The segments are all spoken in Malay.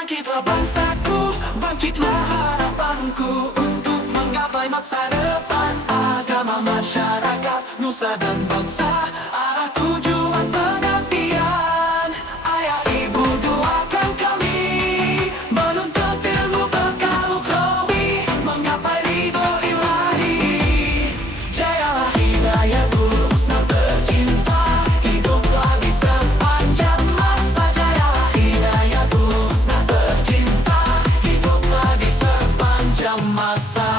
Bangkitlah bangsaku, bangkitlah harapanku untuk menggapai masa depan. Agama, masyarakat, nusa dan bangsa, arah tujuan pengabdian. Ayah ibu doakan kami, menuntut ilmu bekal ukhrawi, menggapai ridho ilahi. Jayalah hidayahku husna tercinta, hiduplah di sepanjang masa. Jayalah hidayahku husna tercinta, hiduplah di sepanjang masa.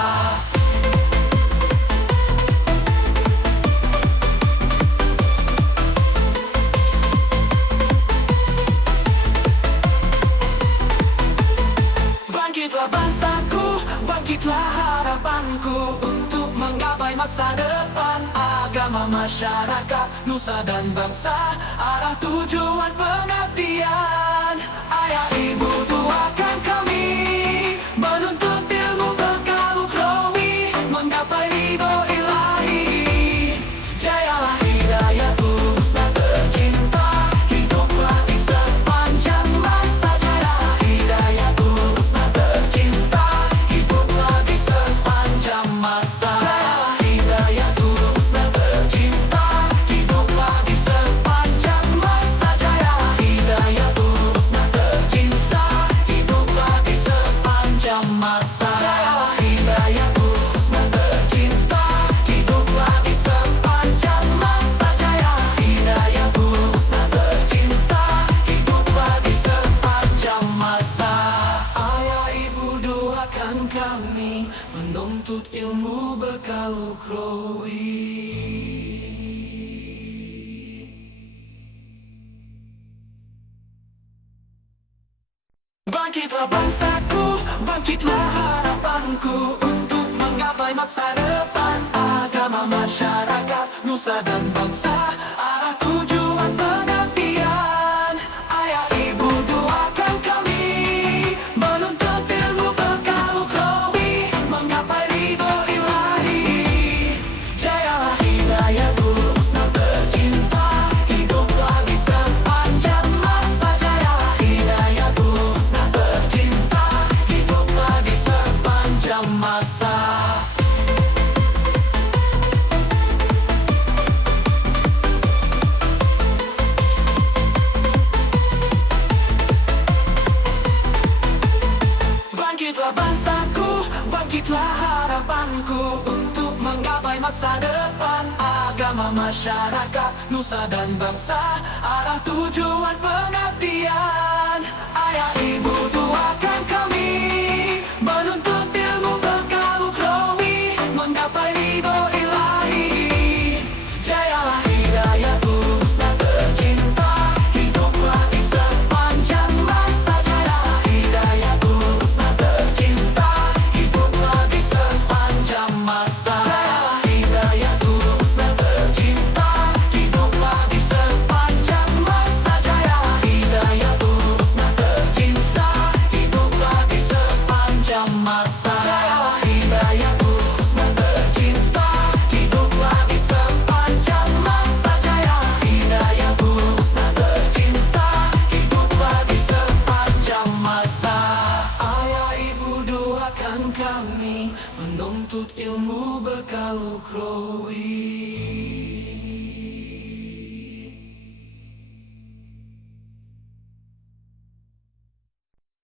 Bangkitlah bangsaku, bangkitlah harapanku untuk menggapai masa depan. Agama, masyarakat, nusa dan bangsa, arah tujuan pengabdian. Ayah ibu doakan kami, menuntut ilmu bekal ukhrawi, menggapai ridho ilahi. Jayalah hidayahku husna tercinta, hiduplah di sepanjang masa. Jayalah hidayahku husna tercinta, hiduplah di sepanjang masa. Jayalah hidayahku husna tercinta, hiduplah di sepanjang masa. Jayalah hidayahku husna tercinta, hiduplah di sepanjang masa. Jayalah hidayahku husna tercinta, hiduplah di sepanjang masa. Jayalah hidayahku husna tercinta, hiduplah di sepanjang masa. Ayah ibu doakan kami, menuntut ilmu bekal ukhrawi. Bangkitlah bangsaku, bangkitlah harapanku untuk menggapai masa depan. Agama, masyarakat, nusa dan bangsa, arah tujuan pengabdian. Ayah ibu doakan kami, menuntut ilmu bekal ukhrawi, menggapai ridho ilahi. Jayalah hidayahku husna tercinta, hiduplah di sepanjang masa. Jayalah hidayahku husna tercinta, hiduplah di sepanjang masa. Bangkitlah bangsaku, bangkitlah harapanku untuk menggapai masa depan. Agama, masyarakat, nusa dan bangsa, arah tujuan pengabdian. Ayah ibu doakan kami, menuntut ilmu bekal ukhrawi, menggapai ridho ilahi. Jayalah hidayahku husna tercinta, hiduplah di sepanjang masa. Jayalah hidayahku husna tercinta, hiduplah di sepanjang masa. Jayalah hidayahku husna tercinta, hiduplah di sepanjang masa. Jayalah hidayahku husna tercinta, hiduplah di sepanjang masa. Jayalah hidayahku husna tercinta, hiduplah di sepanjang masa. Jayalah hidayahku husna tercinta, hiduplah di sepanjang masa. Ayah ibu doakan kami, menuntut ilmu bekal ukhrawi.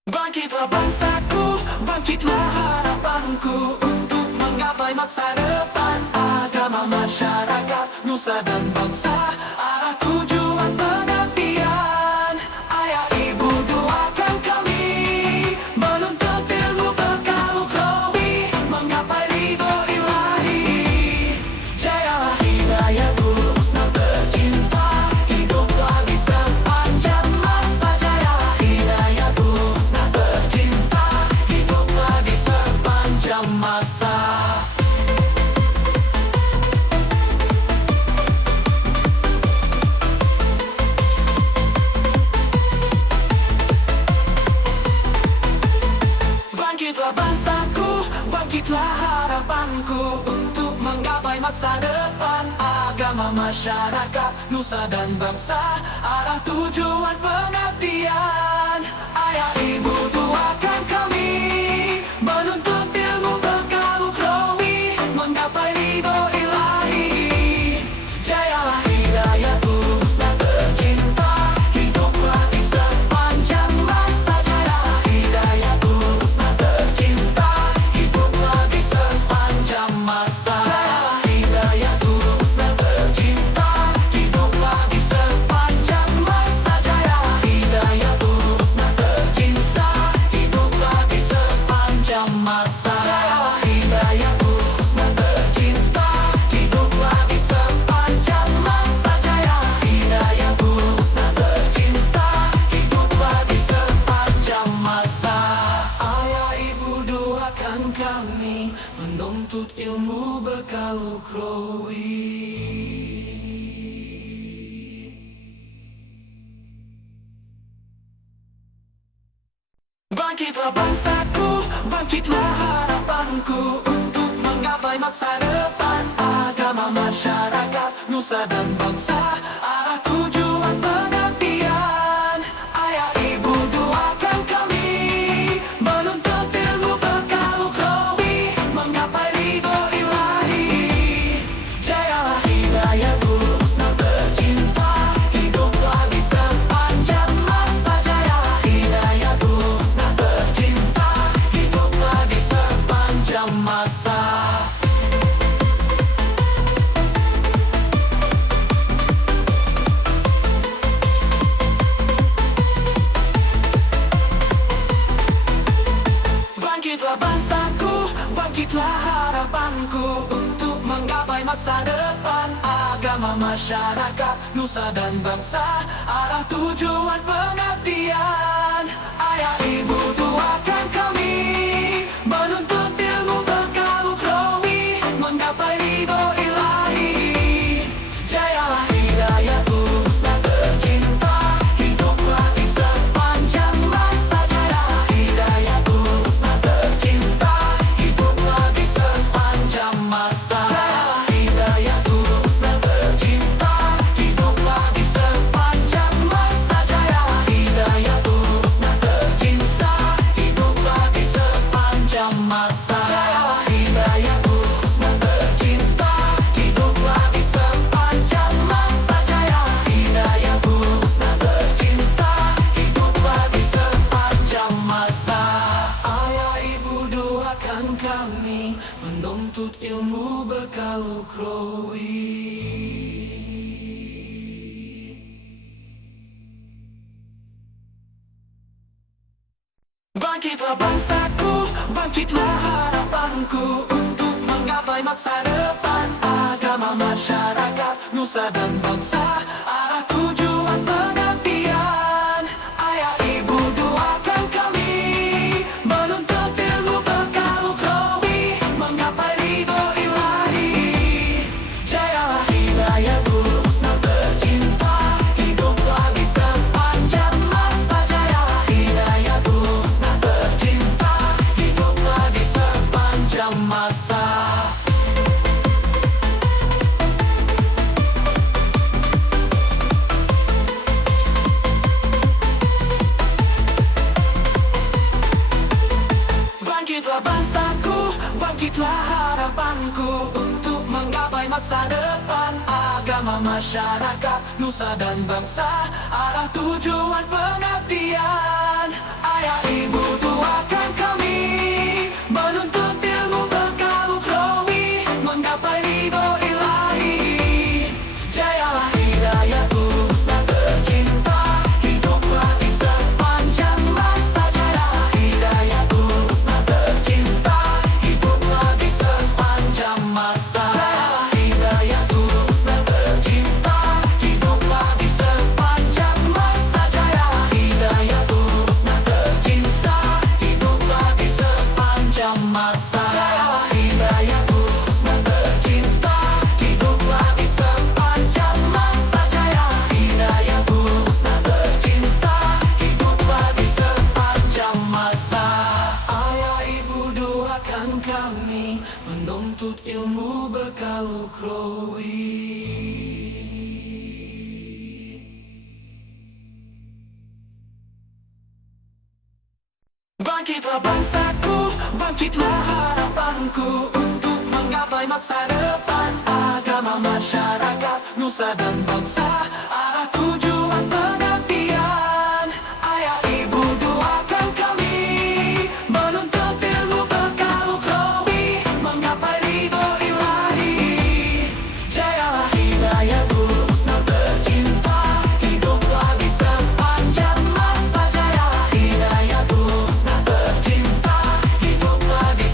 Bangkitlah bangsaku, bangkitlah harapanku untuk menggapai masa depan. Agama, masyarakat, nusa dan bangsa, arah tujuan pengabdian. Ayah ibu doakan kami, menuntut ilmu bekal ukhrawi, menggapai ridho ilahi. Jayalah hidayahku husna tercinta, hiduplah di sepanjang masa. Jayalah hidayahku husna tercinta, hiduplah di sepanjang masa. Bangkitlah bangsaku, bangkitlah harapanku untuk menggapai masa depan. Agama, masyarakat, nusa dan bangsa, arah tujuan pengabdian. Ayah ibu masa. Jayalah Hidayatku Husna tercinta, hiduplah di sepanjang masa. Jayalah Hidayatku Husna tercinta, hiduplah di sepanjang masa. Ayah ibu doakan kami menuntut ilmu bekal ukhrawi. Bangkitlah bangsaku, bangkitlah harapanku, untuk menggapai masa depan agama, masyarakat, nusa dan bangsa, arah tujuan pengabdian. Ayah ibu doakan kami menuntut ilmu bekal ukhrawi, menggapai ridho ilahi. Jayalah Hidayatku Husna tercinta, hiduplah di sepanjang masa. Jayalah Hidayatku Husna tercinta, hiduplah di sepanjang masa. Bangkitlah bangsaku, bangkitlah harapanku, untuk menggapai masa depan agama, masyarakat, nusa dan bangsa, arah tujuan pengabdian. Ayah ibu doakan kami menuntut ilmu bekal ukhrawi, menggapai ridho ilahi. Jayalah Hidayatku Husna tercinta, hiduplah di sepanjang masa. Jayalah Hidayatku Husna tercinta, hiduplah di sepanjang masa. Jayalah Hidayatku Husna tercinta, hiduplah di sepanjang masa. Jayalah Hidayatku Husna tercinta, hiduplah di sepanjang masa. Jayalah Hidayatku Husna tercinta, hiduplah di sepanjang masa. Jayalah Hidayatku Husna tercinta, hiduplah di sepanjang masa. Ayah ibu doakan kami menuntut ilmu bekal ukhrawi. Bangkitlah bangsaku, bangkitlah harapanku, untuk menggapai masa depan agama, masyarakat, nusa dan bangsa, arah tujuan pengabdian. Ayah ibu doakan kami menuntut ilmu bekal ukhrawi, menggapai ridho ilahi. Jayalah Hidayatku Husna tercinta, hiduplah di sepanjang masa. Jayalah Hidayatku Husna tercinta, hiduplah di sepanjang masa. Bangkitlah bangsaku, bangkitlah harapanku, untuk menggapai masa depan agama, masyarakat, nusa dan bangsa, arah tujuan pengabdian. Ayah ibu doakan kami menuntut ilmu bekal ukhrawi, menggapai ridho ilahi. Jayalah Hidayatku Husna tercinta, hiduplah di sepanjang masa. Jayalah Hidayatku Husna tercinta, hiduplah di sepanjang masa. Jayalah Hidayatku Husna tercinta, hiduplah di sepanjang masa. Jayalah Hidayatku Husna tercinta, hiduplah di sepanjang masa. Jayalah Hidayatku Husna tercinta, hiduplah di sepanjang masa. Jayalah Hidayatku Husna tercinta, hiduplah di sepanjang masa. Ayah ibu doakan kami menuntut ilmu bekal ukhrawi. Bangkitlah bangsaku, bangkitlah harapanku, untuk menggapai masa depan agama, masyarakat, nusa dan bangsa, arah tujuan pengabdian. Ayah ibu doakan kami menuntut ilmu bekal ukhrawi, menggapai ridho ilahi. Jayalah Hidayatku Husna tercinta, hiduplah di sepanjang masa. Jayalah Hidayatku Husna tercinta, hiduplah di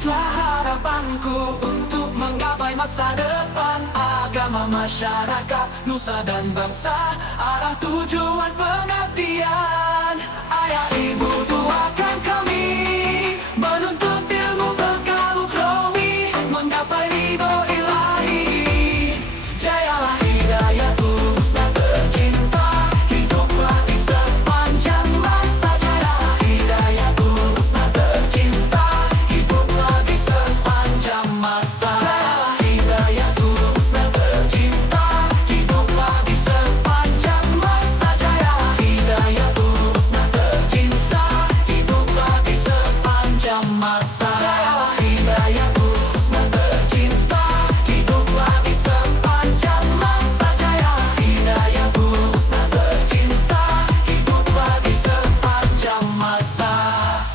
Bangkitlah harapanku untuk menggapai masa depan. Agama, masyarakat, nusa dan bangsa, arah tujuan pengabdian. Ayah ibu doakan kami, menuntut ilmu bekal ukhrawi, menggapai ridho ilahi. Jayalah Hidayatul Husna tercinta, hiduplah di sepanjang masa. Jayalah Hidayatul Husna tercinta, hiduplah di sepanjang masa. Jayalah Hidayatul Husna tercinta, hiduplah di sepanjang masa. Jayalah Hidayatul Husna tercinta, hiduplah di sepanjang masa. Jayalah Hidayatul Husna tercinta, hiduplah di sepanjang masa. Jayalah Hidayatul Husna tercinta, hiduplah di sepanjang masa.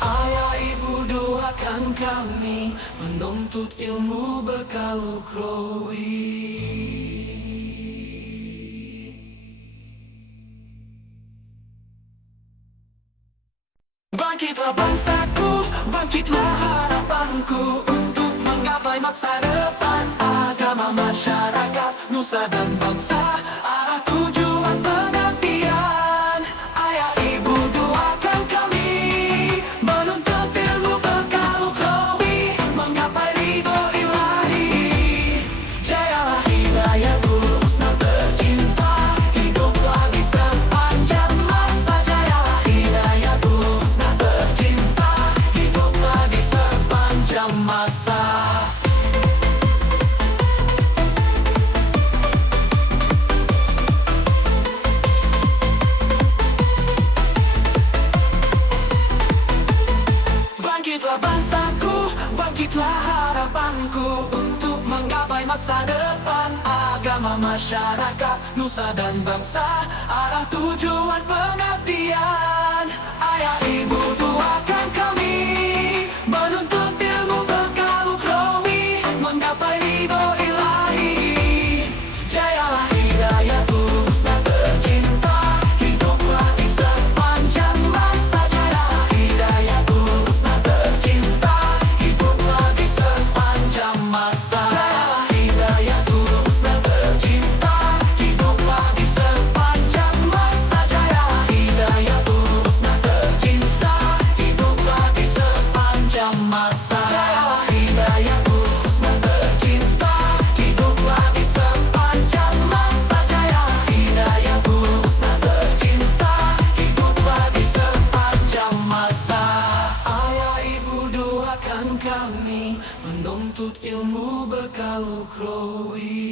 Ayah ibu doakan kami, menuntut ilmu bekal ukhrawi. Bangkitlah bangsaku, bangkitlah harapanku untuk menggapai masa depan. Agama, masyarakat, nusa dan bangsa, arah tujuan pengabdian. Ayah ibu doakan kami, menuntut ilmu bekal ukhrawi, menggapai ridho ilahi. Jayalah Hidayatul Husna tercinta, hiduplah di sepanjang masa. Jayalah Hidayatul Husna tercinta, hiduplah di sepanjang masa. Bangkitlah bangsaku, bangkitlah harapanku untuk menggapai masa depan. Agama, masyarakat, nusa dan bangsa, arah tujuan pengabdian. Ayah ibu doakan kami, menuntut ilmu bekal ukhrawi, menggapai ridho ilahi. Jayalah Hidayatul Husna tercinta, hiduplah di sepanjang masa. Jayalah Hidayatul Husna tercinta, hiduplah di sepanjang masa. Jayalah Hidayatul Husna tercinta, hiduplah di sepanjang masa. Jayalah Hidayatul Husna tercinta, hiduplah di sepanjang masa. Jayalah Hidayatul Husna tercinta, hiduplah di sepanjang masa. Jayalah Hidayatul Husna tercinta, hiduplah di sepanjang masa. Ayah ibu doakan kami, menuntut ilmu bekal ukhrawi.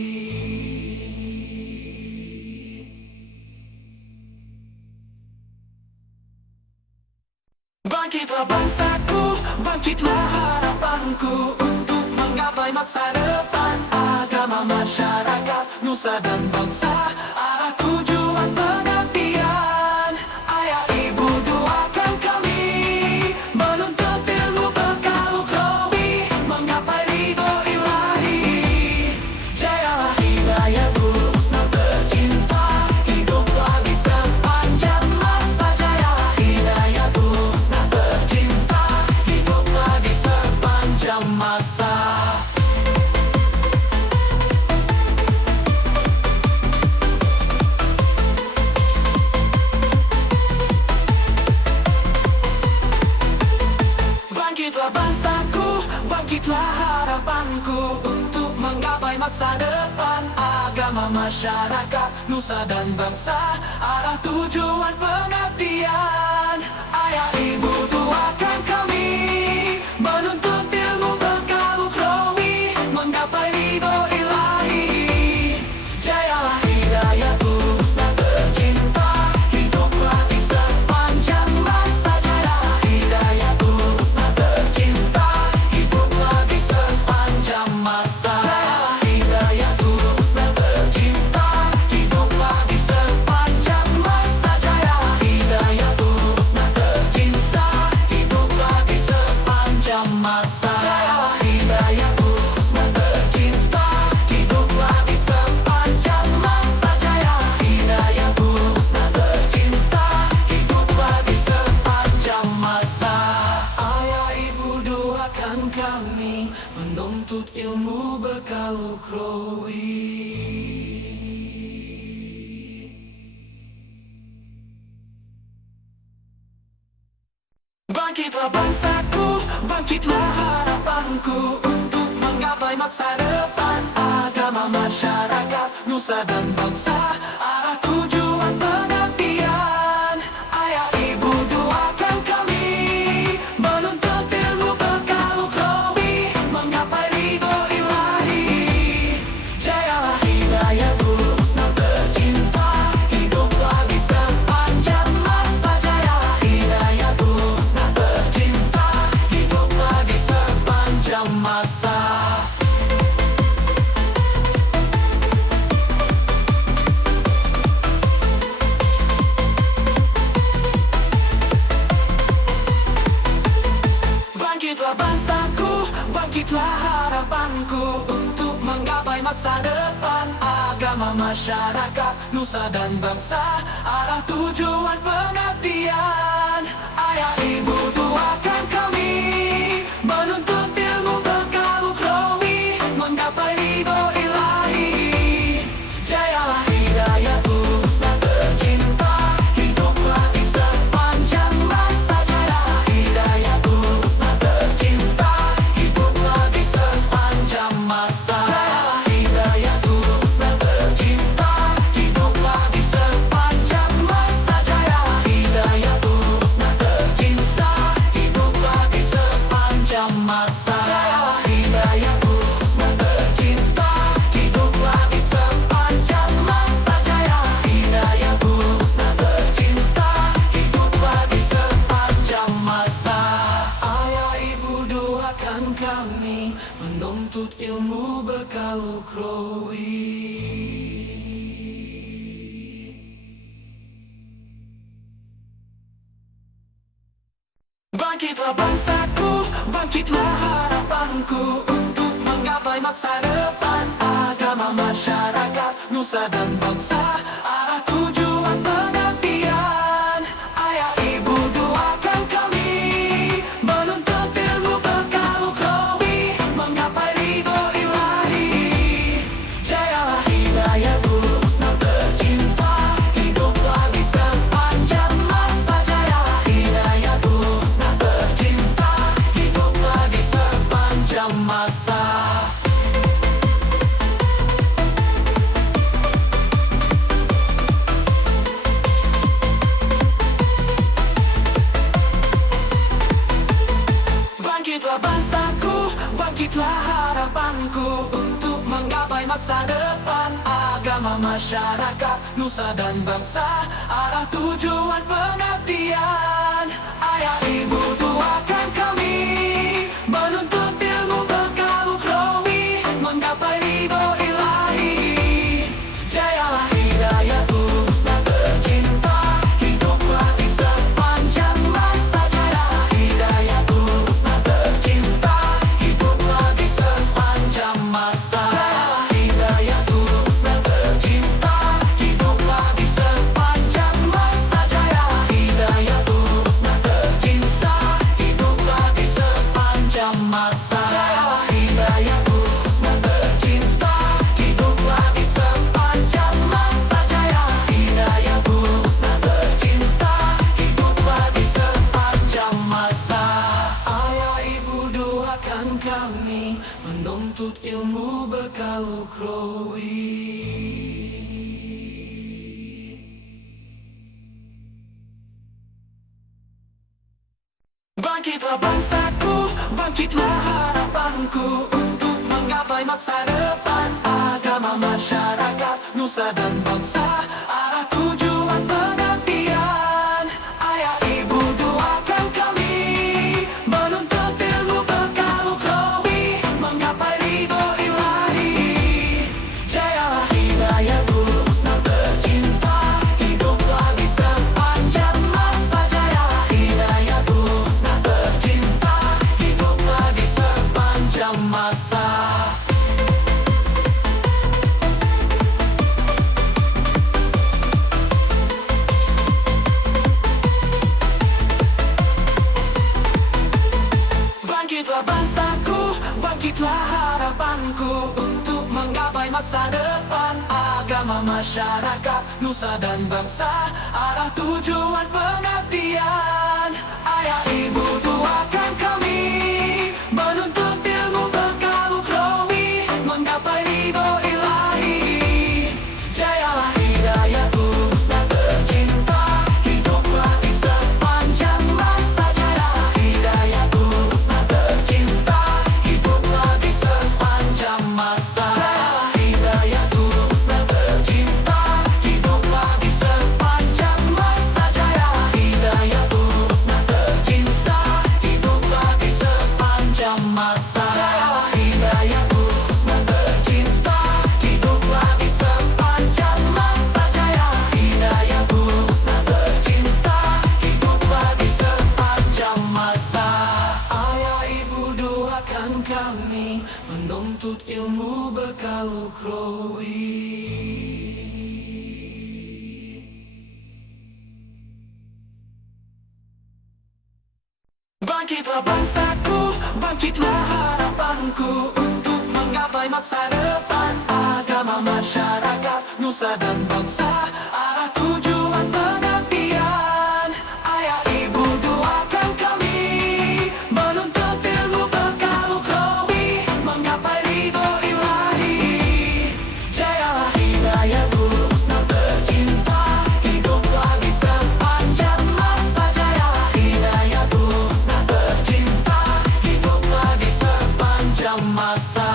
Bangkitlah bangsaku, bangkitlah harapanku untuk menggapai masa depan. Agama, masyarakat, nusa dan bangsa, arah tujuan pengabdian. Ayah ibu doakan kami, menuntut ilmu bekal ukhrawi, menggapai ridho ilahi. Jayalah Hidayatul Husna tercinta, hiduplah di sepanjang masa. Jayalah Hidayatul Husna tercinta, hiduplah di sepanjang masa. Bangkitlah bangsaku, bangkitlah harapanku untuk menggapai masa depan. Agama, masyarakat, nusa dan bangsa, arah tujuan pengabdian. Ayah ibu doakan kami, menuntut ilmu bekal ukhrawi, menggapai ridho ilahi. Jayalah Hidayatul Husna tercinta, hiduplah di sepanjang masa. Jayalah Hidayatul Husna tercinta, hiduplah di sepanjang masa. Jayalah Hidayatul Husna tercinta, hiduplah di sepanjang masa. Jayalah Hidayatul Husna menuntut ilmu bekal ukhrawi. Bangkitlah bangsaku, bangkitlah harapanku, untuk menggapai masa depan agama, masyarakat, nusa dan bangsa, arah tujuan pengabdian. Ayah ibu doakan kami, menuntut ilmu bekal ukhrawi, menggapai ridho ilahi. Jayalah hidayah husna tercinta, hiduplah di sepanjang masa. Jayalah hidayah husna tercinta, hiduplah di sepanjang masa. Bangkitlah bangsaku, bangkitlah harapanku, untuk menggapai masa depan agama, masyarakat, nusa dan bangsa, arah tujuan pengabdian. Ayah ibu doakan kami, menuntut ilmu bekal ukhrawi, menggapai ridho ilahi. Jayalah hidayah husna tercinta, hiduplah di sepanjang masa. Jayalah hidayah husna tercinta, hiduplah di sepanjang masa. Jayalah hidayah husna tercinta, hiduplah di sepanjang masa. Jayalah hidayah husna tercinta, hiduplah di sepanjang masa. Jayalah hidayah husna tercinta, hiduplah di sepanjang masa. Jayalah hidayah husna tercinta, hiduplah di sepanjang masa. Ayah ibu doakan kami, menuntut ilmu bekal ukhrawi. Bangkitlah bangsaku, bangkitlah harapanku, untuk menggapai masa depan agama, masyarakat, nusa dan bangsa, arah tujuan pengabdian. Ayah ibu doakan kami, menuntut ilmu bekal ukhrawi, menggapai ridho ilahi. Jayalah hidayah husna tercinta, hiduplah di sepanjang masa. Jayalah hidayah husna tercinta, hiduplah di sepanjang masa. Bangkitlah bangsaku, bangkitlah harapanku, untuk menggapai masa depan agama, masyarakat, nusa dan bangsa, arah tujuan pengabdian. Ayah ibu doakan kami, menuntut ilmu bekal ukhrawi, menggapai ridho ilahi. Jayalah hidayah husna tercinta, hiduplah di sepanjang masa. Jayalah hidayah husna tercinta, hiduplah di sepanjang masa. Jayalah hidayah husna tercinta, hiduplah di sepanjang masa. Jayalah hidayah husna tercinta, hiduplah di sepanjang masa. Jayalah hidayah husna tercinta, hiduplah di sepanjang masa. Jayalah hidayah husna tercinta, hiduplah di sepanjang masa. Ayah ibu doakan kami, menuntut ilmu bekal ukhrawi. Bangkitlah bangsaku, bangkitlah harapanku, untuk menggapai masa depan agama, masyarakat, nusa dan bangsa, arah tujuan pengabdian. Ayah ibu doakan kami, menuntut ilmu bekal ukhrawi, menggapai ridho ilahi. Jayalah hidayah husna tercinta, hiduplah di sepanjang masa. Jayalah hidayah husna tercinta, hiduplah di sepanjang masa. masa depan agama masyarakat, nusa dan bangsa, arah tujuan pengabdian. Ayah ibu doakan kami menuntut ilmu bekal ukhrawi, menggapai ridho ilahi. Jayalah Hidayatul Husna tercinta, hiduplah di sepanjang masa. Jayalah Hidayatul Husna tercinta, hiduplah di sepanjang masa. Jayalah Hidayatul Husna tercinta, hiduplah di sepanjang masa. Jayalah Hidayatul Husna tercinta, hiduplah di sepanjang masa. Jayalah Hidayatul Husna tercinta, hiduplah di sepanjang masa. Jayalah Hidayatul Husna tercinta, hiduplah di sepanjang masa. Ayah ibu doakan kami menuntut ilmu bekal ukhrawi. Bangkitlah bangsaku, bangkitlah harapanku, untuk menggapai masa depan agama masyarakat, nusa dan bangsa, arah tujuan pengabdian. Ayah ibu doakan kami menuntut ilmu bekal ukhrawi, menggapai ridho ilahi. Jayalah Hidayatul Husna tercinta, hiduplah di sepanjang masa. Jayalah Hidayatul Husna tercinta, hiduplah di sepanjang masa.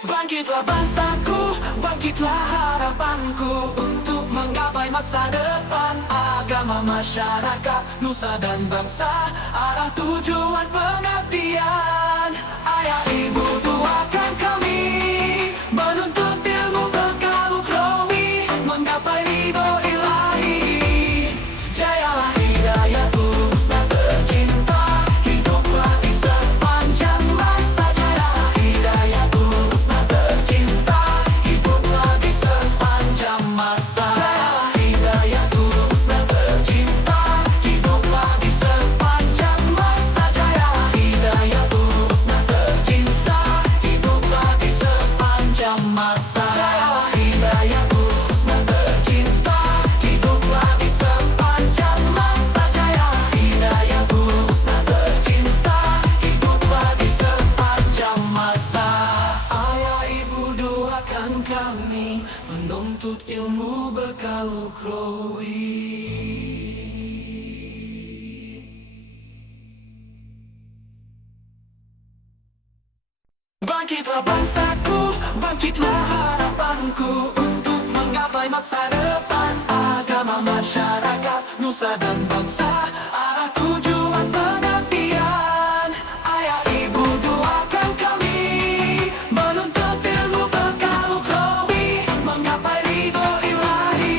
Bangkitlah bangsaku, bangkitlah harapanku, untuk menggapai masa depan agama masyarakat, nusa dan bangsa, arah tujuan pengabdian. Ayah ibu doakan kami menuntut ilmu bekal ukhrawi, menggapai ridho ilahi. Jayalah Hidayatul Husna tercinta, hiduplah di sepanjang masa. Jayalah Hidayatul Husna tercinta, hiduplah di sepanjang masa. Jayalah Hidayatul Husna tercinta, hiduplah di sepanjang masa. Jayalah Hidayatul Husna tercinta, hiduplah di sepanjang masa. Jayalah Hidayatul Husna tercinta, hiduplah di sepanjang masa. Jayalah Hidayatul Husna tercinta, hiduplah di sepanjang masa. Ayah ibu doakan kami menuntut ilmu bekal ukhrawi. Bangkitlah bangsaku, bangkitlah harapanku, untuk menggapai masa depan agama masyarakat, nusa dan bangsa, arah tujuan pengabdian. Ayah ibu doakan kami menuntut ilmu bekal ukhrawi, menggapai ridho ilahi.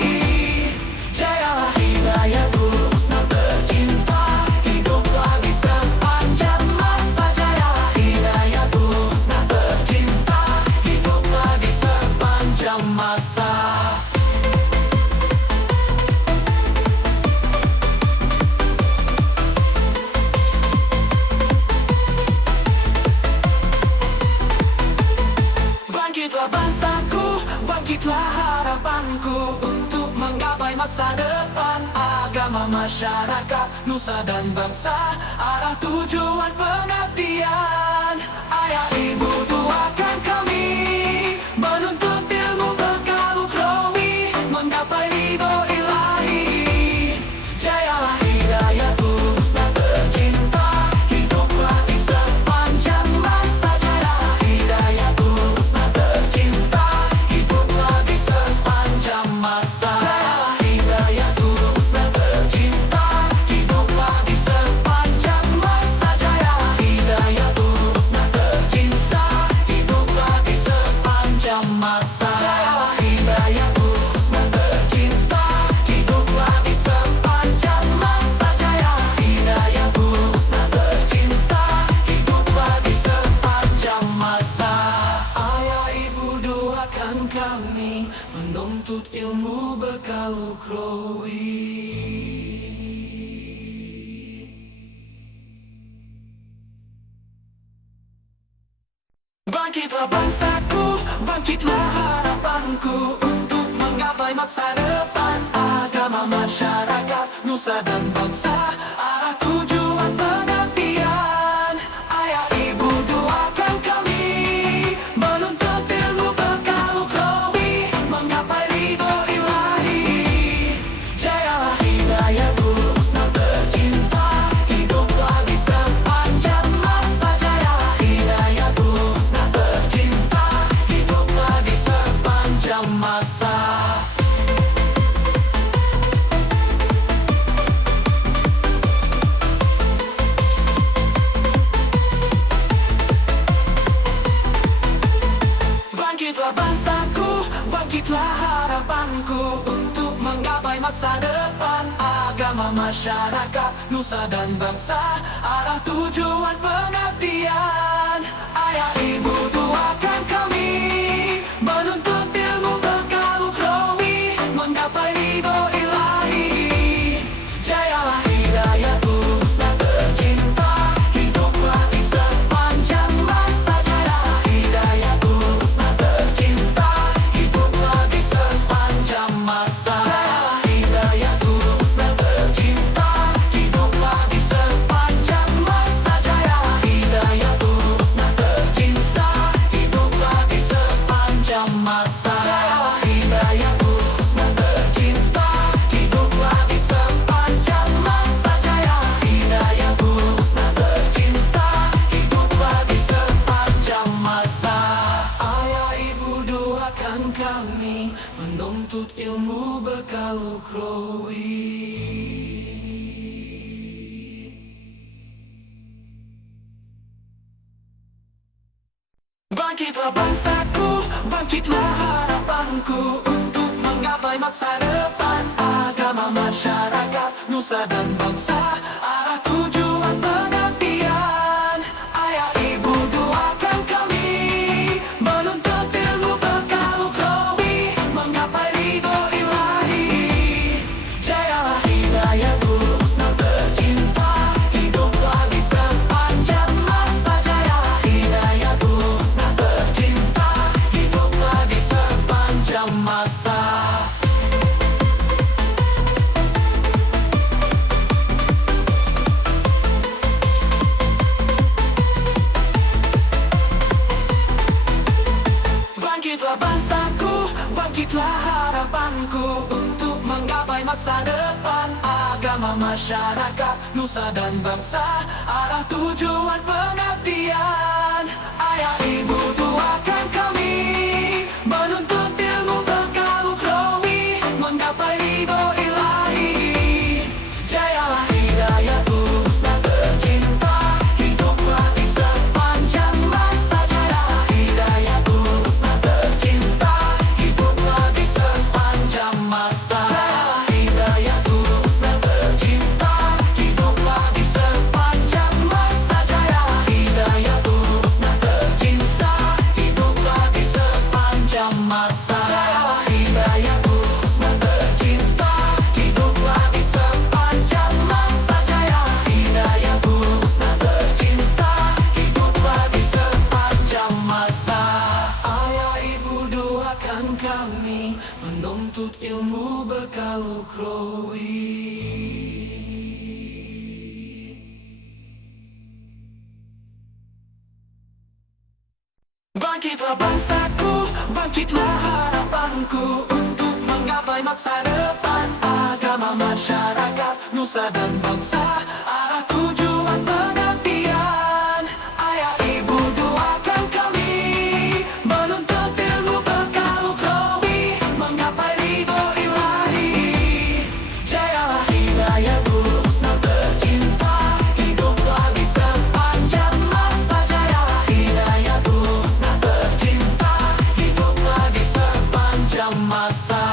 Jayalah Hidayatul Husna tercinta, hiduplah di sepanjang masa. Jayalah Hidayatul Husna tercinta, hiduplah di sepanjang masa. Bangkitlah bangsaku, bangkitlah harapanku, untuk menggapai masa depan agama masyarakat, nusa dan bangsa, arah tujuan pengabdian. Ayah ibu doakan kami menuntut ilmu bekal ukhrawi, menggapai ridho ilahi. Jayalah Hidayatul Husna tercinta, hiduplah di sepanjang masa. Jayalah Hidayatul Husna tercinta, hiduplah di sepanjang masa. Jayalah Hidayatul Husna tercinta, hiduplah di sepanjang masa. Jayalah Hidayatul Husna menuntut ilmu bekal ukhrawi. Bangkitlah bangsaku, bangkitlah harapanku, untuk menggapai masa depan agama, masyarakat, nusa dan bangsa, arah tujuan pengabdian. Ayah ibu doakan kami, menuntut ilmu bekal ukhrawi, menggapai ridho ilahi. Jayalah Hidayatul Husna tercinta, hiduplah di sepanjang masa. Jayalah Hidayatul Husna tercinta, hiduplah di sepanjang masa. Bangkitlah bangsaku, bangkitlah harapanku, untuk menggapai masa depan agama, masyarakat, nusa dan bangsa, arah tujuan pengabdian. Ayah ibu doakan kami, menuntut ilmu bekal ukhrawi, menggapai ridho ilahi. Jayalah Hidayatul Husna tercinta, hiduplah di sepanjang masa. Jayalah Hidayatul Husna tercinta, hiduplah di sepanjang masa. Jayalah Hidayatul Husna tercinta, hiduplah di sepanjang masa. Jayalah Hidayatul Husna tercinta, hiduplah di sepanjang masa. Jayalah Hidayatul Husna tercinta, hiduplah di sepanjang masa. Jayalah Hidayatul Husna tercinta, hiduplah di sepanjang masa. Ayah ibu doakan kami, menuntut ilmu bekal ukhrawi. Bangkitlah bangsaku, bangkitlah harapanku, untuk menggapai masa depan agama, masyarakat, nusa dan bangsa, arah tujuan pengabdian. Ayah ibu doakan kami, menuntut ilmu bekal ukhrawi, menggapai ridho ilahi. Jayalah Hidayatul Husna tercinta, hiduplah di sepanjang masa. Jayalah Hidayatul Husna tercinta, hiduplah di sepanjang masa. Bangkitlah bangsaku, bangkitlah harapanku, untuk menggapai masa depan agama, masyarakat, nusa dan bangsa, arah tujuan pengabdian. Ayah ibu doakan kami, menuntut ilmu bekal ukhrawi, menggapai ridho ilahi. Jayalah Hidayatul Husna tercinta, hiduplah di sepanjang masa. Jayalah Hidayatul Husna tercinta, hiduplah di sepanjang masa. Jayalah Hidayatul Husna tercinta, hiduplah di sepanjang masa. Jayalah Hidayatul Husna tercinta, hiduplah di sepanjang masa. Jayalah Hidayatul Husna tercinta, hiduplah di sepanjang masa. Jayalah Hidayatul Husna tercinta, hiduplah di sepanjang masa. Ayah ibu doakan kami, menuntut ilmu bekal ukhrawi. Bangkitlah bangsaku, bangkitlah harapanku, untuk menggapai masa depan agama, masyarakat, nusa dan bangsa, arah tujuan pengabdian. Ayah ibu doakan kami, menuntut ilmu bekal ukhrawi, menggapai ridho ilahi. Jayalah Hidayatul Husna tercinta, hiduplah di sepanjang masa. Jayalah Hidayatul Husna tercinta, hiduplah di sepanjang masa.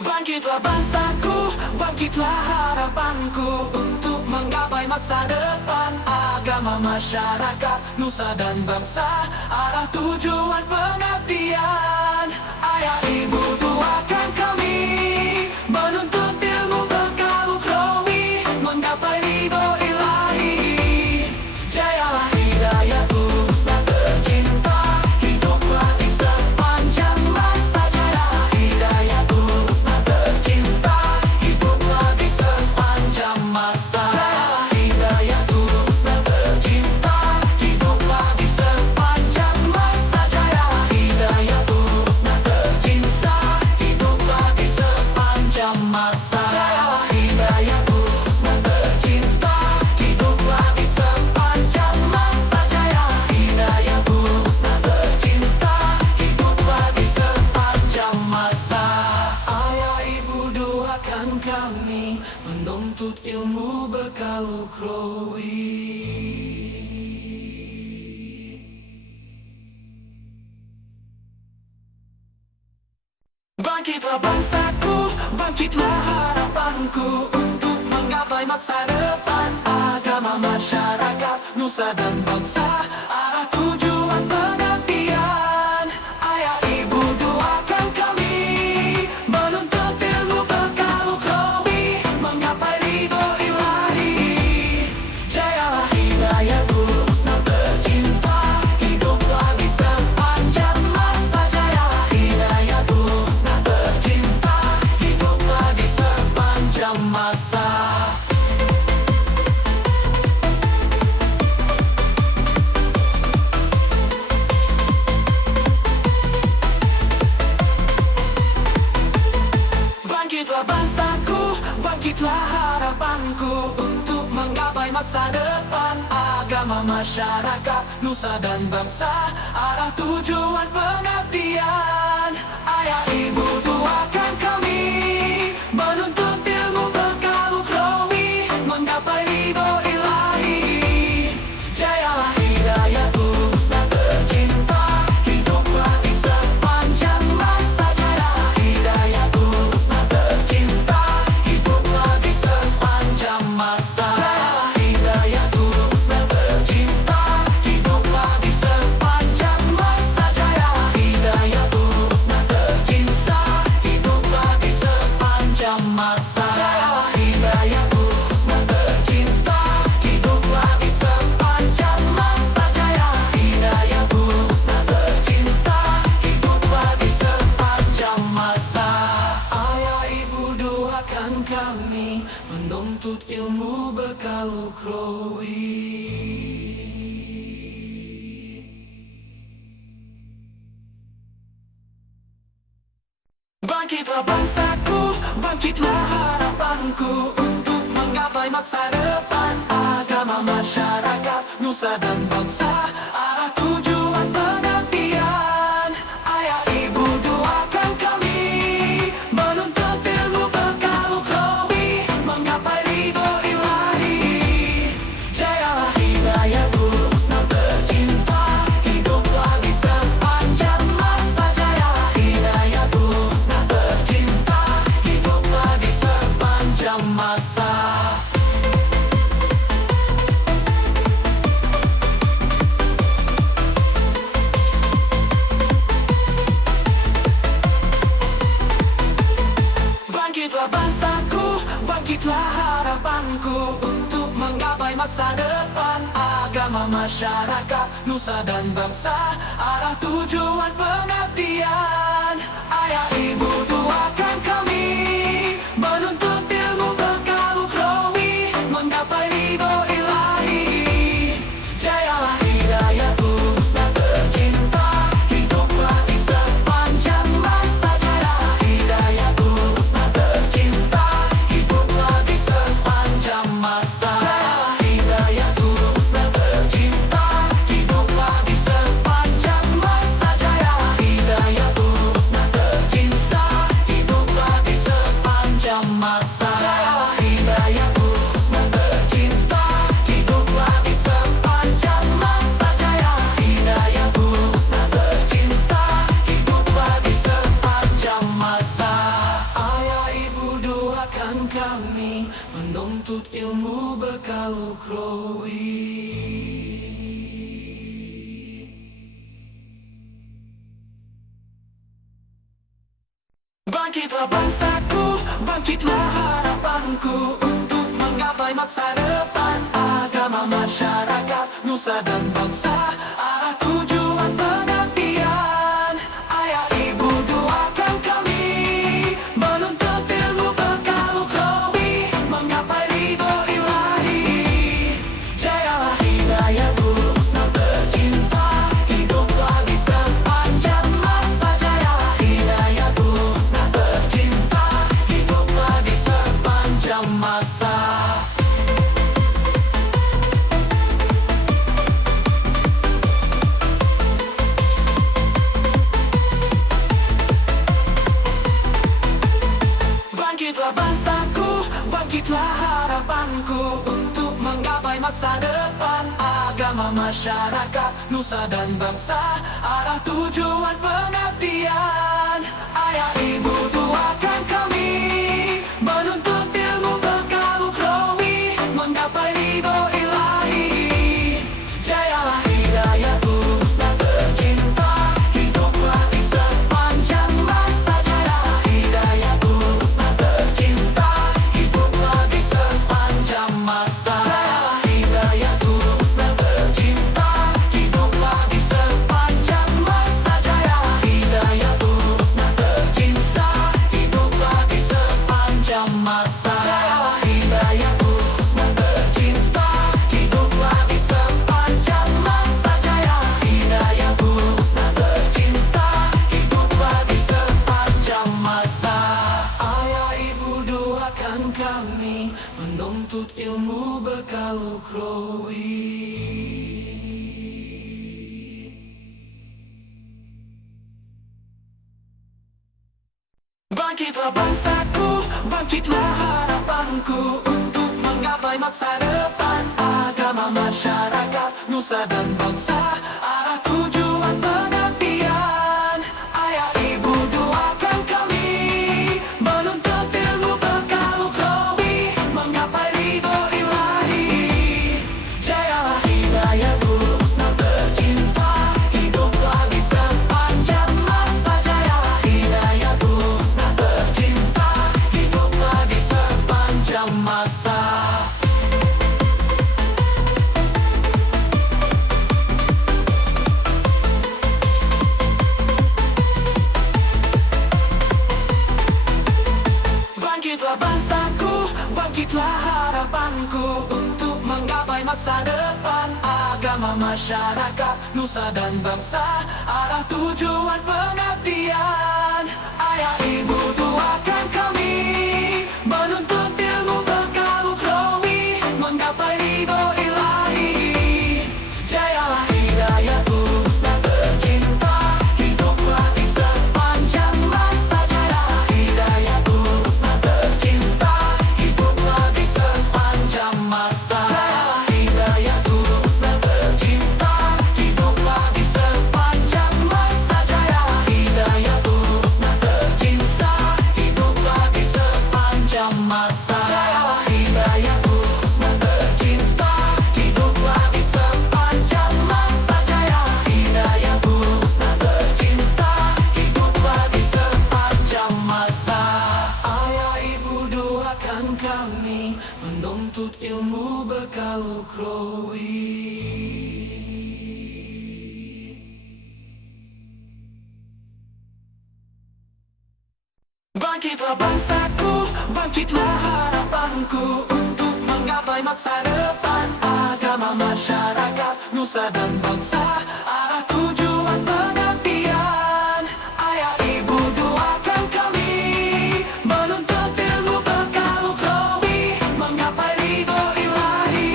Bangkitlah bangsaku, bangkitlah harapanku, harapanku untuk menggapai masa depan. Agama, masyarakat, nusa dan bangsa, arah tujuan pengabdian. Ayah ibu doakan kami menuntut ilmu bekal ukhrawi, menggapai ridho ilahi. Jayalah hidayah husna tercinta, hiduplah di sepanjang masa. Jayalah hidayah husna tercinta, hiduplah di sepanjang masa. Jayalah hidayah husna tercinta, hiduplah di sepanjang masa. Jayalah hidayah husna tercinta, hiduplah di sepanjang masa. Jayalah hidayah husna tercinta, hiduplah di sepanjang masa. Jayalah hidayah husna tercinta, hiduplah di sepanjang masa. Ayah ibu doakan kami menuntut ilmu bekal ukhrawi. Bangkitlah bangsaku, bangkitlah harapanku untuk menggapai masa depan. Agama, masyarakat, nusa dan bangsa, arah tujuan pengabdian. Ayah ibu doakan kami menuntut ilmu bekal ukhrawi, menggapai ridho ilahi. Jayalah hidayah husna tercinta, hiduplah di sepanjang masa. Jayalah hidayah husna tercinta, hiduplah di sepanjang masa. Bangkitlah bangsaku, bangkitlah harapanku untuk menggapai masa depan. Agama, masyarakat, nusa dan bangsa, arah tujuan pengabdian. Ayah ibu doakan kami menuntut ilmu bekal ukhrawi, menggapai ridho ilahi. Jayalah hidayah husna tercinta, hiduplah di sepanjang masa. Jayalah hidayah husna tercinta, hiduplah di sepanjang masa. Jayalah hidayah husna tercinta, hiduplah di sepanjang masa. Jayalah hidayah husna tercinta, hiduplah di sepanjang masa. Jayalah hidayah husna tercinta, hiduplah di sepanjang masa. Jayalah hidayah husna tercinta, hiduplah di sepanjang masa. Ayah ibu doakan kami menuntut ilmu bekal ukhrawi. Bangkitlah bangsaku, bangkitlah harapanku untuk menggapai masa depan. Agama, masyarakat, nusa dan bangsa, arah tujuan pengabdian. Ayah ibu doakan kami menuntut ilmu bekal ukhrawi, menggapai ridho ilahi. Jayalah hidayah husna tercinta, hiduplah di sepanjang masa. Jayalah hidayah husna tercinta, hiduplah di sepanjang masa. Bangkitlah bangsaku, bangkitlah harapanku untuk menggapai masa depan. Agama, masyarakat, nusa dan bangsa, arah tujuan pengabdian. Ayah ibu doakan kami menuntut ilmu bekal ukhrawi, menggapai ridho ilahi. Jayalah hidayah husna tercinta, hiduplah di sepanjang masa. Jayalah hidayah husna tercinta, hiduplah di sepanjang masa. Jayalah hidayah husna tercinta, hiduplah di sepanjang masa. Jayalah hidayah husna bekal ukhrawi. Bangkitlah bangsaku, bangkitlah harapanku, untuk menggapai masa depan. Agama, masyarakat, nusa dan bangsa, arah tujuan pengabdian. Ayah ibu doakan kami, menuntut ilmu bekal ukhrawi, menggapai ridho ilahi. Jayalah hidayah husna tercinta, hiduplah di sepanjang masa. Jayalah hidayah husna tercinta, hiduplah di sepanjang masa. Bangkitlah bangsaku, bangkitlah harapanku, untuk menggapai masa depan. Agama, masyarakat, nusa dan bangsa, arah tujuan pengabdian. Ayah ibu doakan kami, menuntut ilmu bekal ukhrawi, menggapai ridho ilahi. Jayalah hidayah husna tercinta, hiduplah di sepanjang masa. Jayalah hidayah husna tercinta, hiduplah di sepanjang masa. Jayalah hidayah husna tercinta, hiduplah di sepanjang masa. Jayalah hidayah husna tercinta, hiduplah di sepanjang masa. Jayalah hidayah husna tercinta, hiduplah di sepanjang masa. Jayalah hidayah husna tercinta, hiduplah di sepanjang masa. Ayah ibu doakan kami, menuntut ilmu bekal ukhrawi. Bangkitlah bangsaku, bangkitlah harapanku, untuk menggapai masa depan. Agama, masyarakat, nusa dan bangsa, arah tujuan pengabdian. Ayah ibu doakan kami, menuntut ilmu bekal ukhrawi, menggapai ridho ilahi. Jayalah hidayah husna tercinta, hiduplah di sepanjang masa. Jayalah hidayah husna tercinta, hiduplah di sepanjang masa. Bangkitlah bangsaku, bangkitlah harapanku, untuk menggapai masa depan. Agama, masyarakat, nusa dan bangsa, arah tujuan pengabdian. Ayah ibu doakan kami, menuntut ilmu bekal ukhrawi, menggapai ridho ilahi. Jayalah hidayah husna tercinta, hiduplah di sepanjang masa. Jayalah hidayah husna tercinta, hiduplah di sepanjang masa. Jayalah hidayah husna tercinta, hiduplah di sepanjang masa. Jayalah hidayah husna tercinta, hiduplah di sepanjang masa. Jayalah hidayah husna tercinta, hiduplah di sepanjang masa. Jayalah hidayah husna tercinta, hiduplah di sepanjang masa. Ayah ibu doakan kami, menuntut ilmu bekal ukhrawi. Bangkitlah bangsaku, bangkitlah harapanku, untuk menggapai masa depan. Agama, masyarakat, nusa dan bangsa, arah tujuan pengabdian. Ayah ibu doakan kami, menuntut ilmu bekal ukhrawi, menggapai ridho ilahi.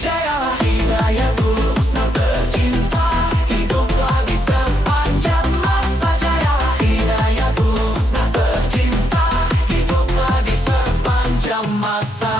Jayalah hidayah husna tercinta, hiduplah di sepanjang masa. Jayalah hidayah husna tercinta, hiduplah di sepanjang masa.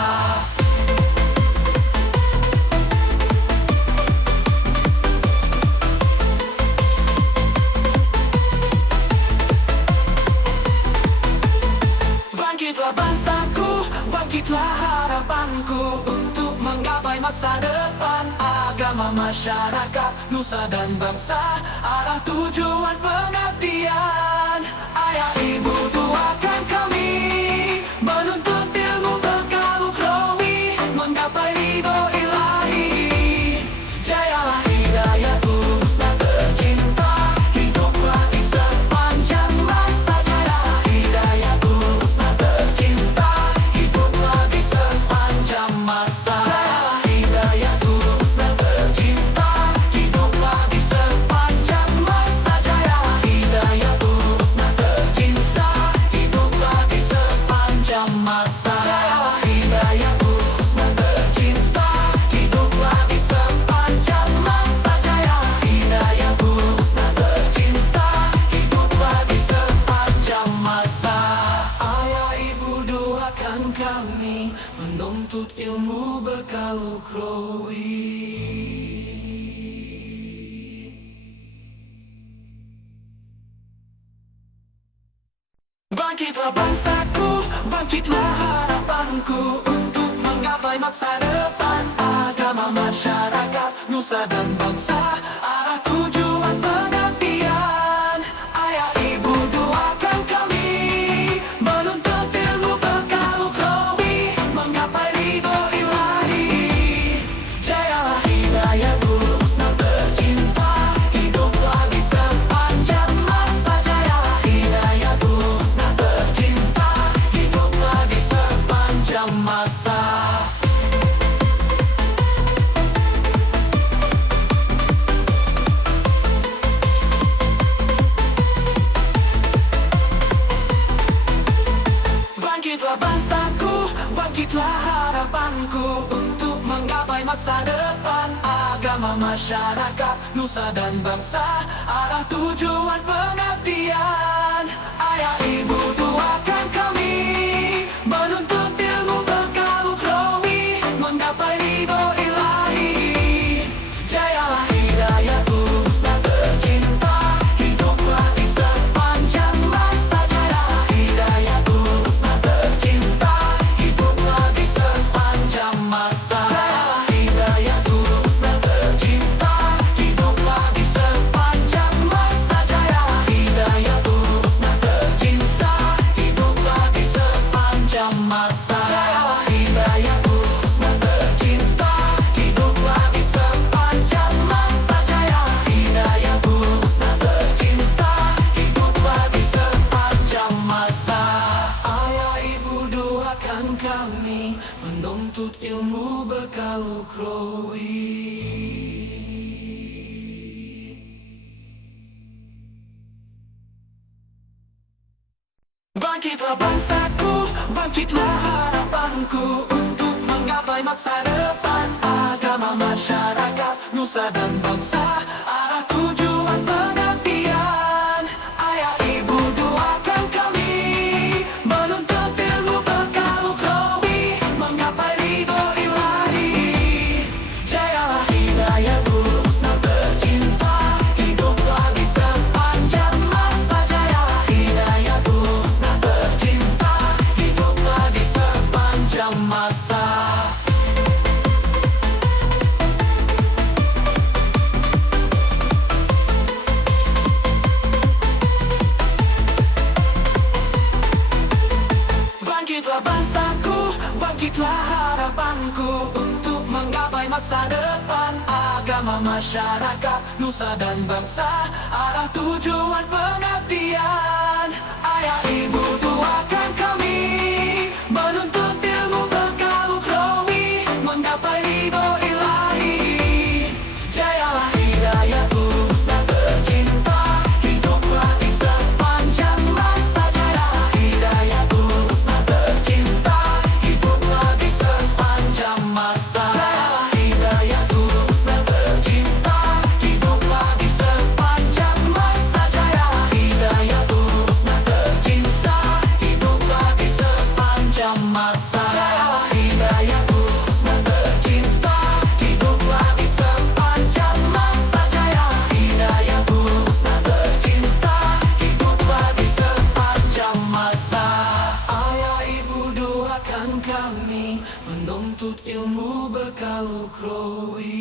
masa depan agama masyarakat, nusa dan bangsa, arah tujuan pengabdian. Ayah ibu doakan kami, menuntut ilmu bekal ukhrawi, menggapai ridho ilahi. Jayalah Hidayatul Husna tercinta, hiduplah di sepanjang masa. Jayalah Hidayatul Husna tercinta, hiduplah di sepanjang masa. Jayalah Hidayatul Husna tercinta, hiduplah di sepanjang masa. Jayalah Hidayatul Husna tercinta, hiduplah di sepanjang masa. Jayalah Hidayatul Husna tercinta, hiduplah di sepanjang masa. Jayalah Hidayatul Husna tercinta, hiduplah di sepanjang masa. Ayah ibu doakan kami, menuntut ilmu bekal ukhrawi. Bangkitlah bangsaku, bangkitlah harapanku, untuk menggapai masa depan agama masyarakat, nusa dan bangsa, arah tujuan pengabdian. Ayah ibu doakan kami, menuntut ilmu bekal ukhrawi, menggapai ridho ilahi. Jayalah Hidayatul Husna tercinta, hiduplah di sepanjang masa. Jayalah Hidayatul Husna tercinta, hiduplah di sepanjang masa. Bangkitlah bangsaku, bangkitlah harapanku, untuk menggapai masa depan agama masyarakat, nusa dan bangsa, arah tujuan pengabdian. Ayah ibu doakan kami, menuntut ilmu bekal ukhrawi, menggapai ridho ilahi. Jayalah Hidayatul Husna tercinta, hiduplah di sepanjang masa. Jayalah Hidayatul Husna tercinta, hiduplah di sepanjang masa. Jayalah Hidayatul Husna tercinta, hiduplah di sepanjang masa. Jayalah Hidayatul Husna tercinta, hiduplah di sepanjang masa. Jayalah Hidayatul Husna tercinta, hiduplah di sepanjang masa. Jayalah Hidayatul Husna tercinta, hiduplah di sepanjang masa. Ayah ibu doakan kami, menuntut ilmu bekal ukhrawi. Bangkitlah bangsaku, bangkitlah harapanku, untuk menggapai masa depan agama masyarakat, nusa dan bangsa, arah tujuan pengabdian. Ayah ibu doakan kami, menuntut ilmu bekal ukhrawi, menggapai ridho ilahi. Jayalah Hidayatul Husna tercinta, hiduplah di sepanjang masa. Jayalah Hidayatul Husna tercinta, hiduplah di sepanjang masa. Bangkitlah bangsaku, bangkitlah harapanku, untuk menggapai masa depan agama masyarakat, nusa dan bangsa, arah tujuan pengabdian. Ayah ibu doakan kami, menuntut ilmu bekal ukhrawi, menggapai ridho ilahi. Jayalah Hidayatul Husna tercinta, hiduplah di sepanjang masa. Jayalah Hidayatul Husna tercinta, hiduplah di sepanjang masa. Jayalah Hidayatul Husna tercinta, hiduplah di sepanjang masa. Jayalah Hidayatul Husna menuntut ilmu bekal ukhrawi.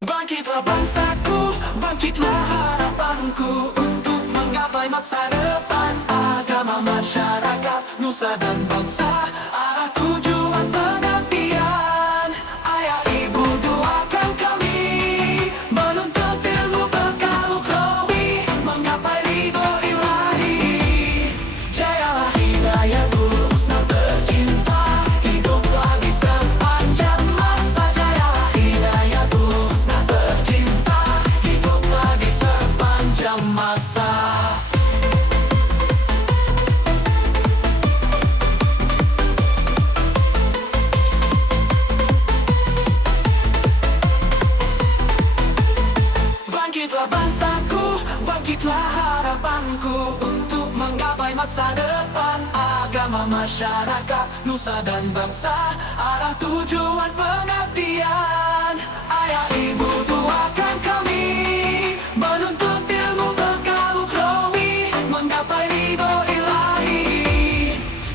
Bangkitlah bangsaku, bangkitlah harapanku, untuk menggapai masa depan agama, masyarakat, nusa dan bangsa, arah tujuan pengabdian. Ayah ibu doakan kami, menuntut ilmu bekal ukhrawi, menggapai ridho ilahi. Jayalah Hidayatul Husna tercinta, hiduplah di sepanjang masa. Jayalah Hidayatul Husna tercinta, hiduplah di sepanjang masa. Bangkitlah bangsaku, bangkitlah harapanku, untuk menggapai masa depan agama, masyarakat, nusa dan bangsa, arah tujuan pengabdian. Ayah ibu doakan kami, menuntut ilmu bekal ukhrawi, menggapai ridho ilahi.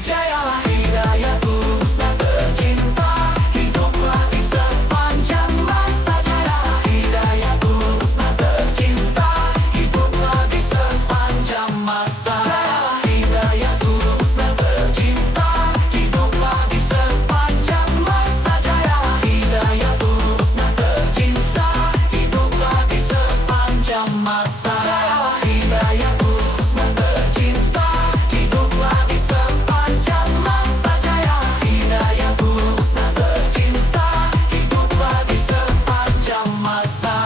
Jayalah Hidayatul Husna tercinta, hiduplah di sepanjang masa. Jayalah Hidayatul Husna tercinta, hiduplah di sepanjang masa. Jayalah Hidayatul Husna tercinta, hiduplah di sepanjang masa. Jayalah Hidayatul Husna tercinta, hiduplah di sepanjang masa. Jayalah Hidayatul Husna tercinta, hiduplah di sepanjang masa. Jayalah Hidayatul Husna tercinta, hiduplah di sepanjang masa.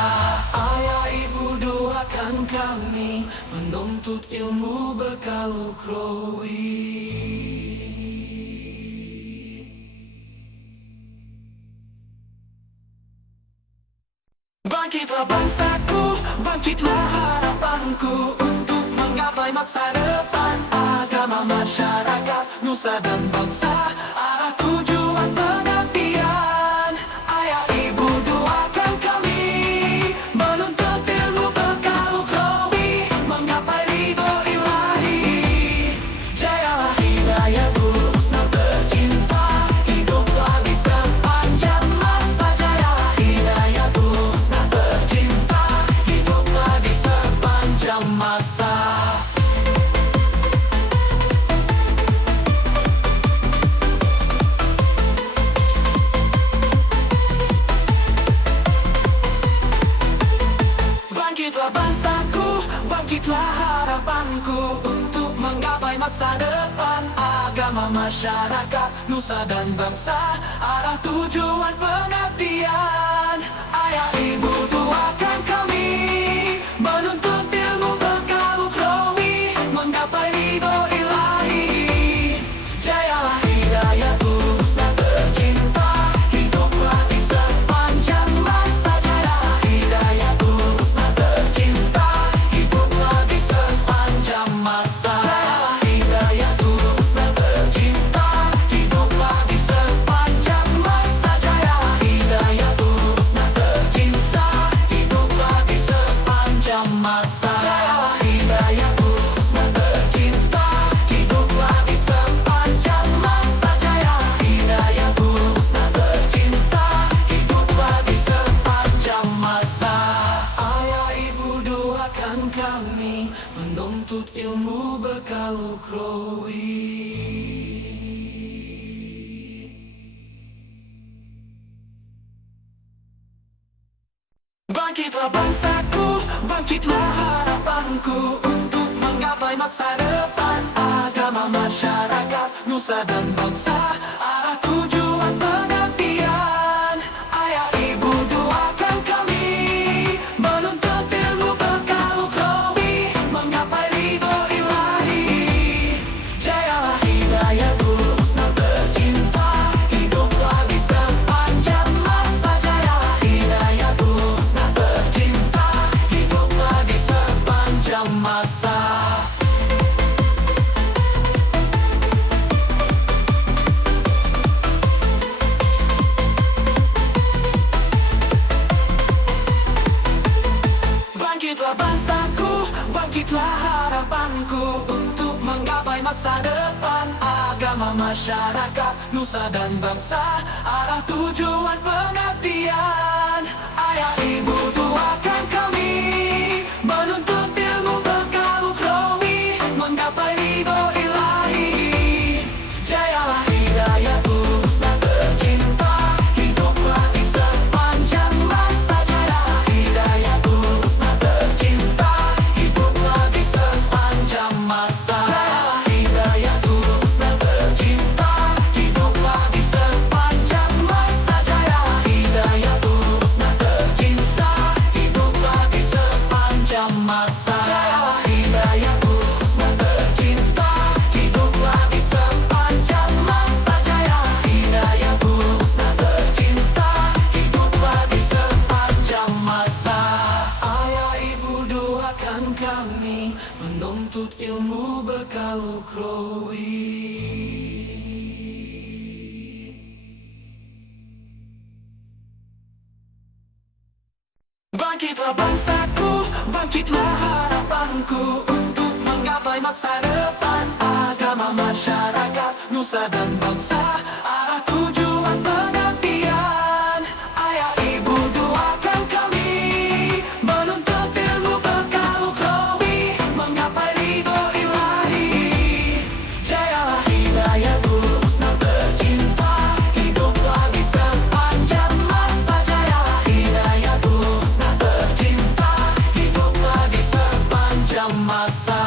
Ayah ibu doakan kami, menuntut ilmu bekal ukhrawi. Bangkitlah bangsaku, bangkitlah harapanku, untuk menggapai masa depan agama, masyarakat, nusa dan bangsa, arah tujuan pengabdian. Ayah ibu doakan kami, menuntut ilmu bekal ukhrawi, menggapai ridho ilahi. Jayalah Hidayatul Husna tercinta, hiduplah di sepanjang masa. Jayalah Hidayatul Husna tercinta, hiduplah di sepanjang masa. Bangkitlah bangsaku, bangkitlah harapanku, untuk menggapai masa depan agama, masyarakat, nusa dan bangsa, arah tujuan pengabdian. Ayah ibu doakan kami, menuntut ilmu bekal ukhrawi, menggapai ridho ilahi. Jayalah Hidayatul Husna tercinta, hiduplah di sepanjang masa. Jayalah Hidayatul Husna tercinta, hiduplah di sepanjang masa. Jayalah Hidayatul Husna tercinta, hiduplah di sepanjang masa. Jayalah Hidayatul Husna tercinta, hiduplah di sepanjang masa. Jayalah Hidayatul Husna tercinta, hiduplah di sepanjang masa. Jayalah Hidayatul Husna tercinta, hiduplah di sepanjang masa. Ayah ibu doakan kami, menuntut ilmu bekal ukhrawi. Bangkitlah bangsaku, bangkitlah harapanku, untuk menggapai masa depan agama, masyarakat, nusa dan bangsa, arah tujuan pengabdian. Ayah ibu doakan kami, menuntut ilmu bekal ukhrawi, menggapai ridho ilahi. Jayalah Hidayatul Husna tercinta, hiduplah di sepanjang masa. Jayalah Hidayatul Husna tercinta, hiduplah di sepanjang masa. masa depan agama masyarakat, nusa dan bangsa, arah tujuan pengabdian. Ayah ibu doakan kami menuntut ilmu bekal ukhrawi, menggapai ridho ilahi. Jayalah Hidayatul Husna tercinta, hiduplah di sepanjang masa. Jayalah Hidayatul Husna tercinta, hiduplah di sepanjang masa. Jayalah Hidayatul Husna tercinta, hiduplah di sepanjang masa. Jayalah Hidayatul Husna tercinta, hiduplah di sepanjang masa. Jayalah Hidayatul Husna tercinta, hiduplah di sepanjang masa. Jayalah Hidayatul Husna tercinta, hiduplah di sepanjang masa. Ayah ibu doakan kami menuntut ilmu bekal ukhrawi. Bangkitlah bangsaku, bangkitlah harapanku, untuk menggapai masa depan agama masyarakat, nusa dan bangsa, arah tujuan pengabdian. Ayah ibu doakan kami menuntut ilmu bekal ukhrawi, menggapai ridho ilahi. Jayalah Hidayatul Husna tercinta, hiduplah di sepanjang masa. Jayalah Hidayatul Husna tercinta, hiduplah di sepanjang masa.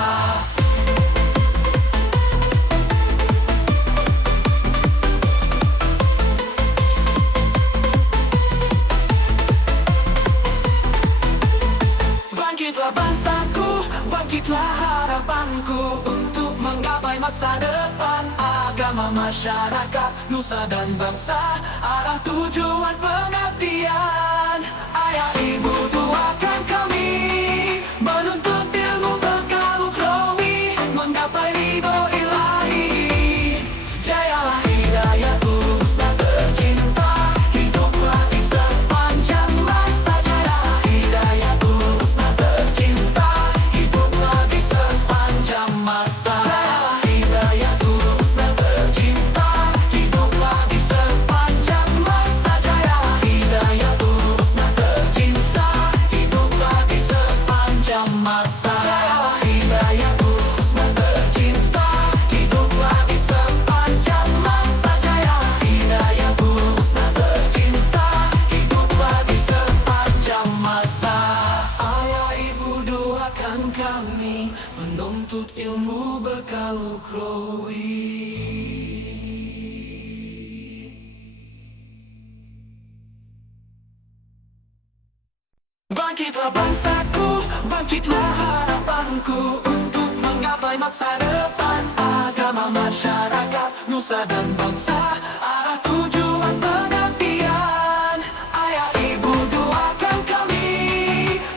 Bangkitlah bangsaku, bangkitlah harapanku, untuk menggapai masa depan agama masyarakat, nusa dan bangsa, arah tujuan pengabdian. Ayah ibu doakan kami menuntut ilmu bekal ukhrawi, menggapai ridho ilahi. Jayalah Hidayatul Husna tercinta, hiduplah di sepanjang masa. Jayalah Hidayatul Husna tercinta, hiduplah di sepanjang masa. Jayalah Hidayatul Husna tercinta, hiduplah di sepanjang masa. Jayalah Hidayatul Husna tercinta, hiduplah di sepanjang masa. Jayalah Hidayatul Husna tercinta, hiduplah di sepanjang masa. Jayalah Hidayatul Husna tercinta, hiduplah di sepanjang masa. Ayah ibu doakan kami menuntut ilmu bekal ukhrawi. Bangkitlah bangsaku, bangkitlah harapanku, untuk menggapai masa depan agama masyarakat, nusa dan bangsa, arah tujuan pengabdian. Ayah ibu doakan kami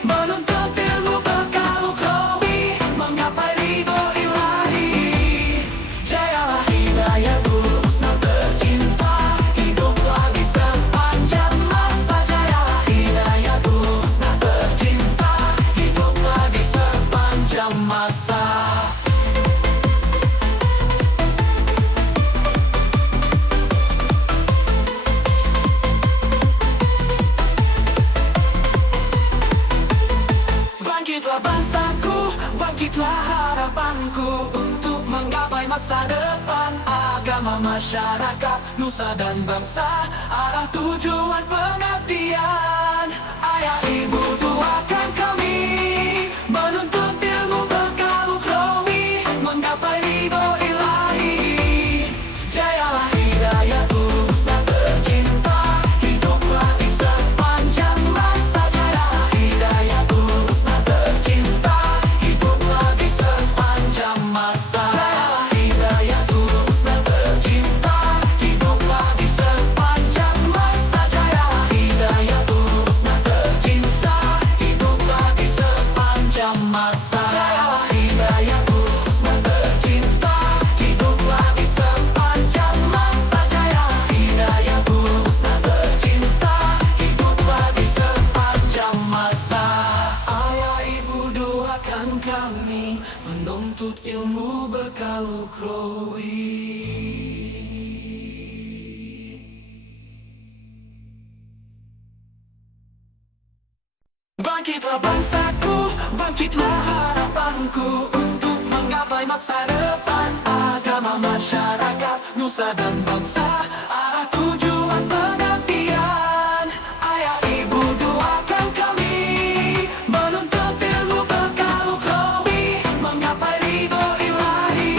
menuntut ilmu bekal ukhrawi, menggapai ridho ilahi. Jayalah Hidayatul Husna tercinta, hiduplah di sepanjang masa. Jayalah Hidayatul Husna tercinta, hiduplah di sepanjang masa. Bangkitlah bangsaku, bangkitlah harapanku, untuk menggapai masa depan agama masyarakat, nusa dan bangsa, arah tujuan pengabdian. Ayah ibu doakan kami menuntut ilmu bekal ukhrawi, menggapai ridho ilahi. Jayalah Hidayatul Husna tercinta, hiduplah di sepanjang masa. Jayalah Hidayatul Husna tercinta, hiduplah di sepanjang masa. Jayalah Hidayatul Husna tercinta, hiduplah di sepanjang masa. Jayalah Hidayatul Husna tercinta, hiduplah di sepanjang masa. Jayalah Hidayatul Husna tercinta, hiduplah di sepanjang masa. Jayalah Hidayatul Husna tercinta, hiduplah di sepanjang masa. Ayah ibu doakan kami menuntut ilmu bekal ukhrawi. Bangkitlah bangsaku, bangkitlah harapanku, untuk menggapai masa depan. Agama, masyarakat, nusa dan bangsa, arah tujuan pengabdian. Ayah ibu doakan kami, menuntut ilmu bekal ukhrawi, menggapai ridho ilahi.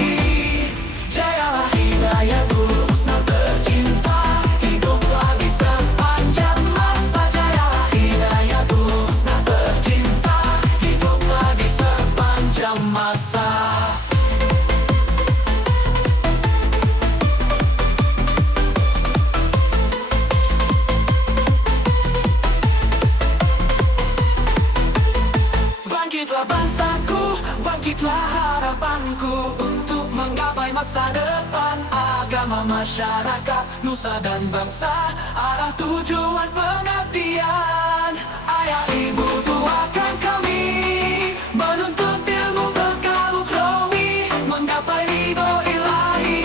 Jayalah Hidayatul Husna tercinta, hiduplah di sepanjang masa. Jayalah Hidayatul Husna tercinta, hiduplah di sepanjang masa. Bangkitlah bangsaku, bangkitlah harapanku, untuk menggapai masa depan. Agama, masyarakat, nusa dan bangsa, arah tujuan pengabdian. Ayah ibu doakan kami, menuntut ilmu bekal ukhrawi, menggapai ridho ilahi.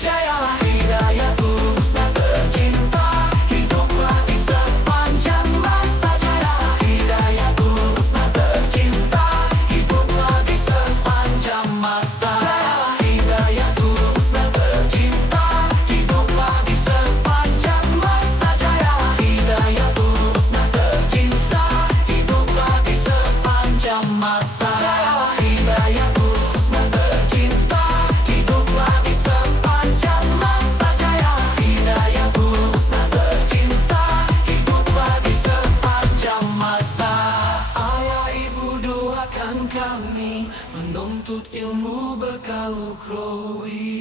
Jayalah Hidayatul Husna tercinta, hiduplah di sepanjang masa. Jayalah Hidayatul Husna tercinta, hiduplah di sepanjang masa. Jayalah Hidayatul Husna tercinta, hiduplah di sepanjang masa. Jayalah Hidayatul Husna tercinta, hiduplah di sepanjang masa. Jayalah Hidayatul Husna tercinta, hiduplah di sepanjang masa. Jayalah Hidayatul Husna tercinta, hiduplah di sepanjang masa. Ayah ibu doakan kami, menuntut ilmu bekal ukhrawi.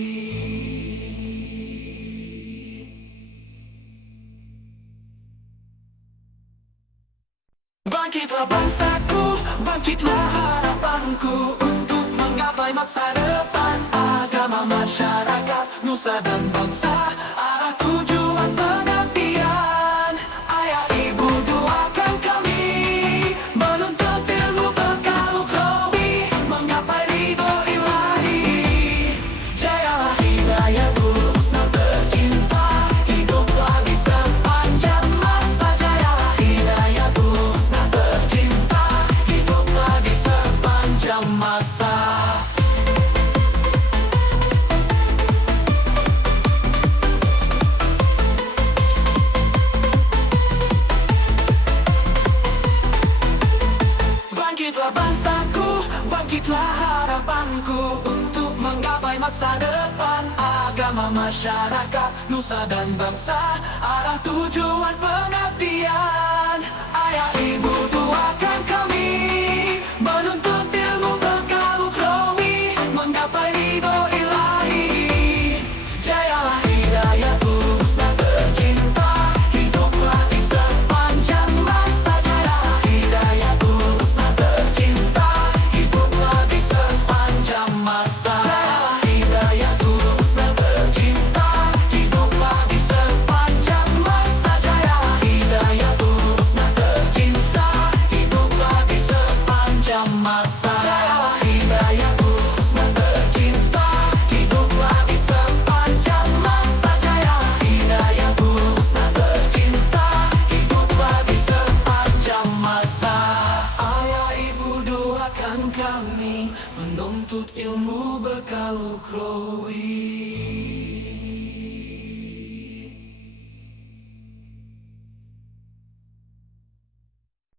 Bangkitlah bangsaku, bangkitlah harapanku, untuk menggapai masa depan. Agama, masyarakat, nusa dan bangsa, arah tujuan pengabdian. Ayah ibu doakan kami, menuntut ilmu bekal ukhrawi, menggapai ridho ilahi. Jayalah Hidayatul Husna tercinta, hiduplah di sepanjang masa. Jayalah Hidayatul Husna tercinta, hiduplah di sepanjang masa. Bangkitlah bangsaku, bangkitlah harapanku, untuk menggapai masa depan. Agama, masyarakat, nusa dan bangsa, arah tujuan pengabdian. Ayah ibu doakan kami, menuntut ilmu bekal ukhrawi, menggapai ridho ilahi. Jayalah Hidayatul Husna tercinta, hiduplah di sepanjang masa. Jayalah Hidayatul Husna tercinta, hiduplah di sepanjang masa. Jayalah Hidayatul Husna tercinta, hiduplah di sepanjang masa. Jayalah Hidayatul Husna tercinta, hiduplah di sepanjang masa. Jayalah Hidayatul Husna tercinta, hiduplah di sepanjang masa. Jayalah Hidayatul Husna tercinta, hiduplah di sepanjang masa. Ayah ibu doakan kami, menuntut ilmu bekal ukhrawi.